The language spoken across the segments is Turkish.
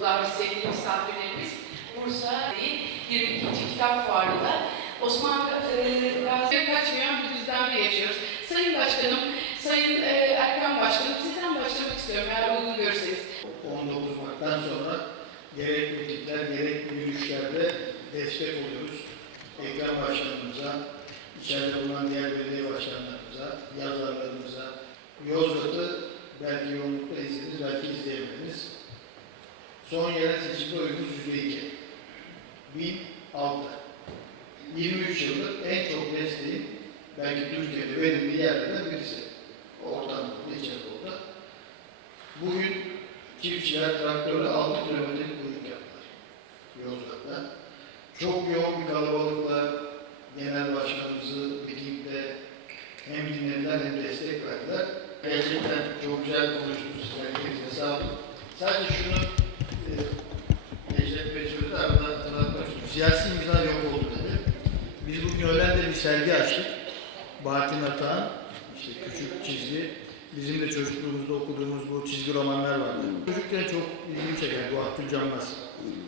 Bunlar sevgili misafirlerimiz. Bursa değil, 22. Kitap Fuarı'nda Osman Gazi'ye kaçmayan bir düzlemde yaşıyoruz. Sayın Başkanım, Sayın e, Erkan Başkanım, sizden başlamak istiyorum eğer uygun görürseniz. 19 Mart'tan sonra gerek mitingler gerek yürüyüşlerde destek oluyoruz. Ekrem Başkanımıza, içeride bulunan diğer belediye başkanlarımıza, yazarlarımıza, Yozgat'ı belki yoğunlukla izlediniz, belki izleyemediniz. Son yerel seçimde oyumuz %2. 1006. 23 yıldır en çok desteğin belki Türkiye'de verildiği yerlerden birisi. Anadolu'da, İç Anadolu'da. Bugün çiftçiler traktörle 6 kilometrelik kuyruk yaptılar. Yozgat'ta. Çok yoğun bir kalabalıkla genel başkanımızı mitingde hem dinlediler hem destek verdiler. Gerçekten çok güzel konuştunuz. Hepinize sağ olun. Sadece şunu Necdet Bey söyledi arada hatırlatmak istiyorum. Siyasi imza yok oldu dedi. Biz bugün öğlende bir sergi açtık. Bahattin Atağan, işte küçük çizgi, bizim de çocukluğumuzda okuduğumuz bu çizgi romanlar vardı. Çocukken çok ilgimi çeker bu Abdülcanmaz,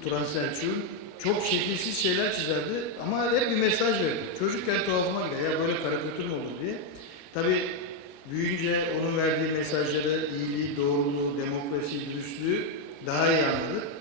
Turan Selçuk. Çok şekilsiz şeyler çizerdi ama hep bir mesaj verdi. Çocukken tuhafıma gider ya böyle karikatür mü olur diye. Tabii büyüyünce onun verdiği mesajları, iyiliği, दायानद